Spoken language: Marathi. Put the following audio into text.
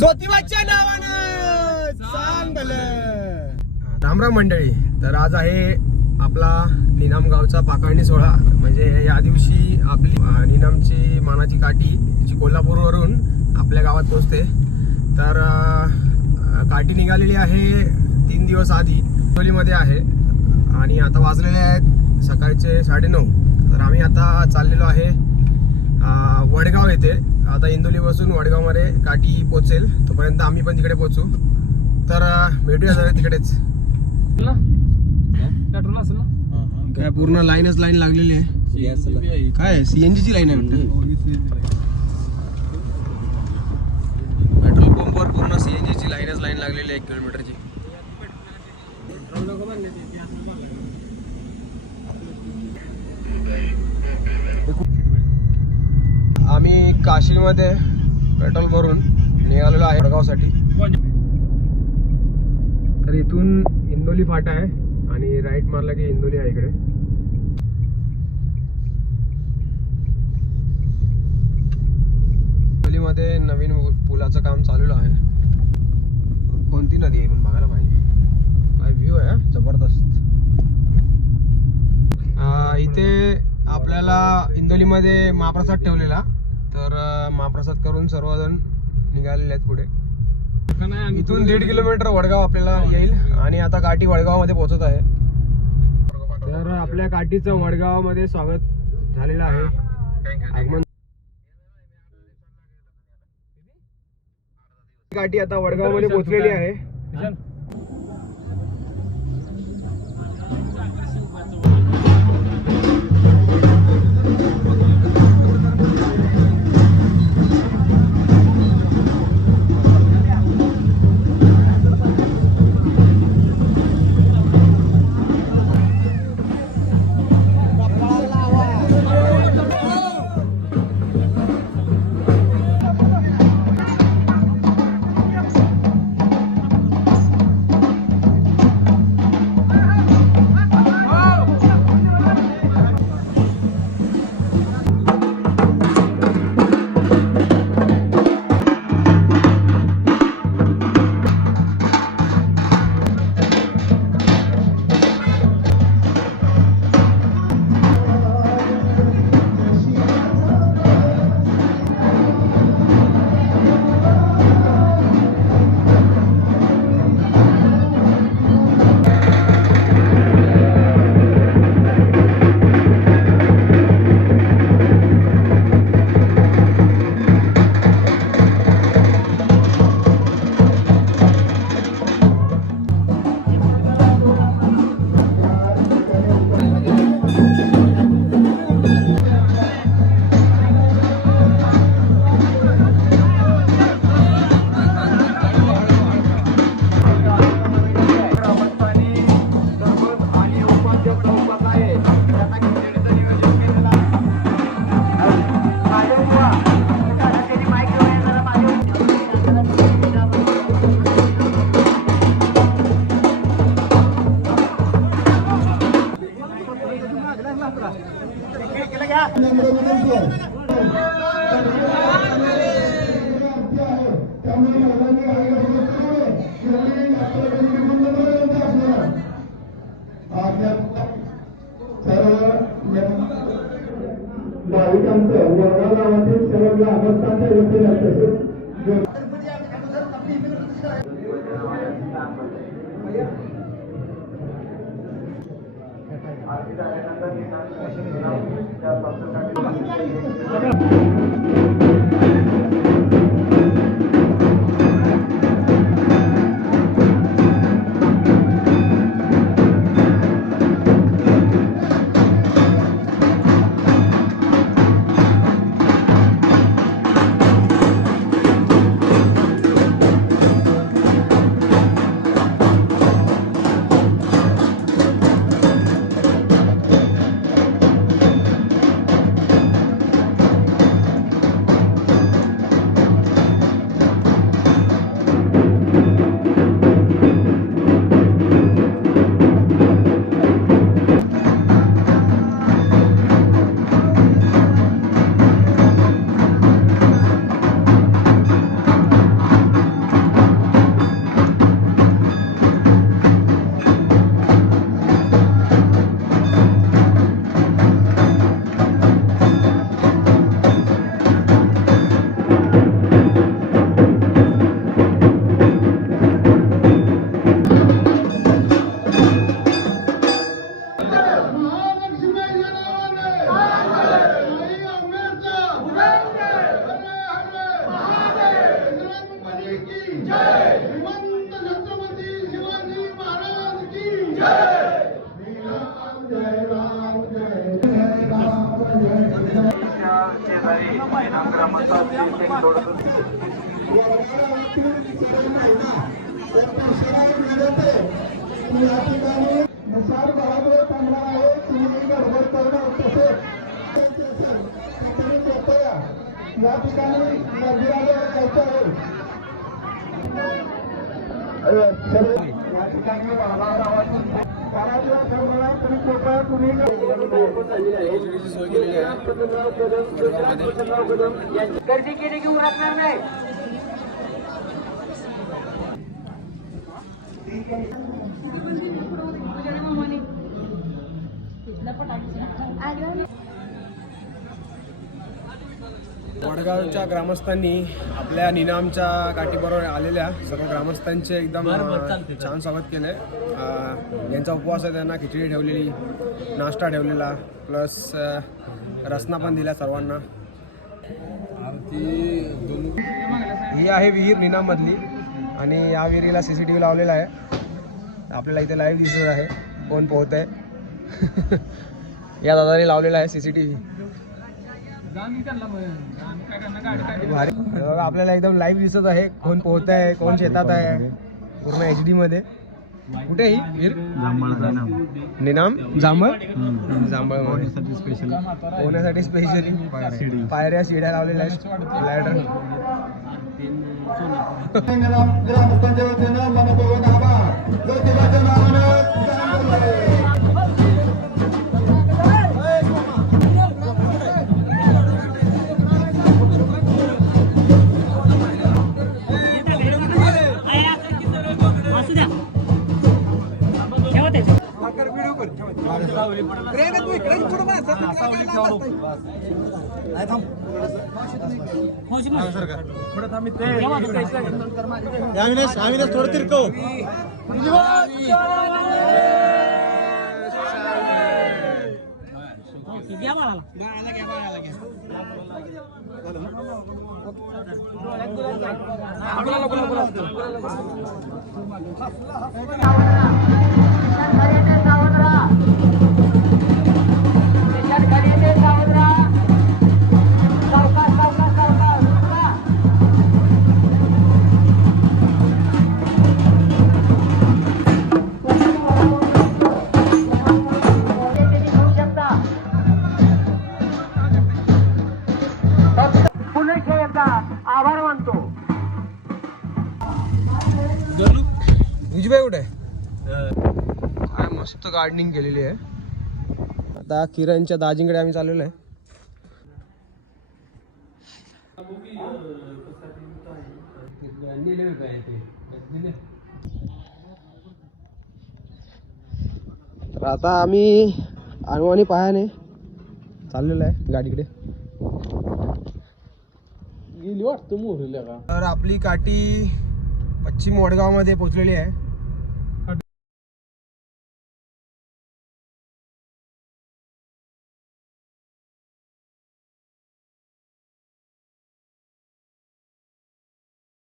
ज्योतिबाच्या नावानं सांग भलं. रामराम मंडळी. तर आज आहे आपला निनाम गावचा पाकाळणी सोहळा. म्हणजे या दिवशी आपली निनामची मानाची काठी जी कोल्हापूरवरून आपल्या गावात पोहोचते. तर काठी निघालेली आहे 3 दिवस आधी इंदोलीमध्ये आहे आणि आता वाजलेले आहेत सकाळचे 9:30. तर आम्ही आता चाललेलो आहे वडगाव येथे. आता इंदोलीपासून वडगावमध्ये काठी पोचेल, तोपर्यंत आम्ही पण तिकडे पोचू. तर भेटूया जरा तिकडेच. काय पूर्ण लाईनच लाईन लागलेली आहे. काय CNG ची लाईन आहे पेट्रोल पंपवर. पूर्ण CNG ची लाईनच लाईन लागलेली आहे 1 किलोमीटरची. आम्ही काशीमध्ये पेट्रोल भरून निघालेलो आहे वडगावसाठी. तर इथून इंदोली फाटा आहे आणि राईट मारला की इंदोली आहे इकडे. इंदोलीमध्ये नवीन पुलाचं काम चालू आहे. कोणती नदी आहे पण बघायला पाहिजे. काय व्ह्यू आहे जबरदस्त. इथे आपल्याला इंदोलीमध्ये महाप्रसाद ठेवलेला. तर महाप्रसाद करून सर्वजण निघालेले आहेत पुढे. इथून 1.5 किलोमीटर वडगाव आपल्याला येईल आणि आता काठी वडगावमध्ये पोहोचत आहे. तर आपल्या काठीचं वडगावमध्ये स्वागत झालेलं आहे. आगमन. काठी आता वडगावमध्ये पोहोचलेली आहे. या ठिकाणी मंदिराला जायचं आहे. या ठिकाणी गावातून तुम्ही कृपया तुम्ही सोय केलेली आहे गर्दी केली की उरकणार नाही. वडगावच्या ग्रामस्थांनी आपल्या निनामच्या गाठीबरोबर आलेल्या सर्व ग्रामस्थांचे एकदम छान स्वागत केले. ज्यांचा उपवास आहे त्यांना खिचडी ठेवलेली, नाश्ता ठेवलेला, प्लस रसना पण दिला सर्वांना. ही आहे विहीर निनाममधली आणि या विहिरीला CCTV लावलेला आहे. आपल्याला इथे लाईव्ह दिसत आहे कोण पोहत आहे. या दादाने लावलेला आहे CCTV. भारी बघा, आपल्याला एकदम लाईव्ह दिसत आहे कोण पोहत आहे, कोण शेतात आहे, पूर्ण HD मध्ये. कुठे ही विहीर? निनाम जांभळ. जांभळ स्पेशल पोहण्यासाठी स्पेशली पायऱ्या शिड्या लावलेल्या आहेत. लॅडर ग्रामस्थांच्या वतीनं मनपूर्वक आभार. ज्योतिबाच्या नावानं थोडं तिरकव. आभार मानतो. विजबाई कुठे काय मस्त गार्डनिंग केलेली आहे. आता किरणच्या दाजींकडे आम्ही चाललेलो आहे. तर आता आम्ही अनवाणी पायाने चाललेलो आहे गाडीकडे. तर आपली काठी पश्चिम वडगाव मध्ये पोहोचलेली आहे.